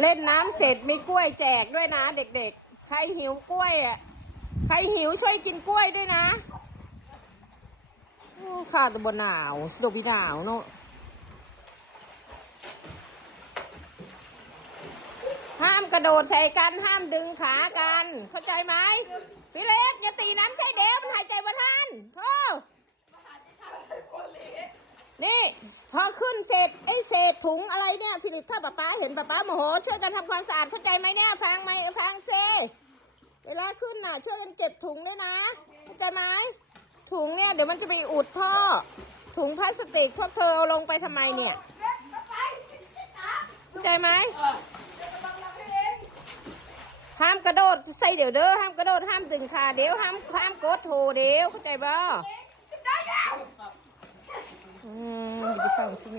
เล่นน้ำเสร็จมีกล้วยแจกด้วยนะเด็กๆใครหิวกล้วยอ่ะใครหิวช่วยกินกล้วยด้วยนะข้าจะบ่หนาวสดพี่หนาวเนาะห้ามกระโดดใส่กันห้ามดึงขากันเข้าใจไหมพี่เล็กอย่าตีน้ำใช่เดี๋ยวมันหายใจบ่ทันนี่พอขึ้นเศษเศษถุงอะไรเนี่ยฟิลิปถ้าป๊าเห็นป๊าโมโหช่วยกันทำความสะอาดเข้าใจไหมเนี่ยฟังไหมฟังเซเวลาขึ้นน่ะช่วยกันเก็บถุงด้วยนะเข้าใจไหมถุงเนี่ยเดี๋ยวมันจะไปอุดท่อถุงพลาสติกพวกเธอเอาลงไปทำไมเนี่ยเข้าใจไหมห้ามกระโดดใส่เดี๋ยวเด้อห้ามกระโดดห้ามดึงขาเดี๋ยวห้ามกดโถเดี๋ยวเข้าใจบ่จะฟังใช่ไหม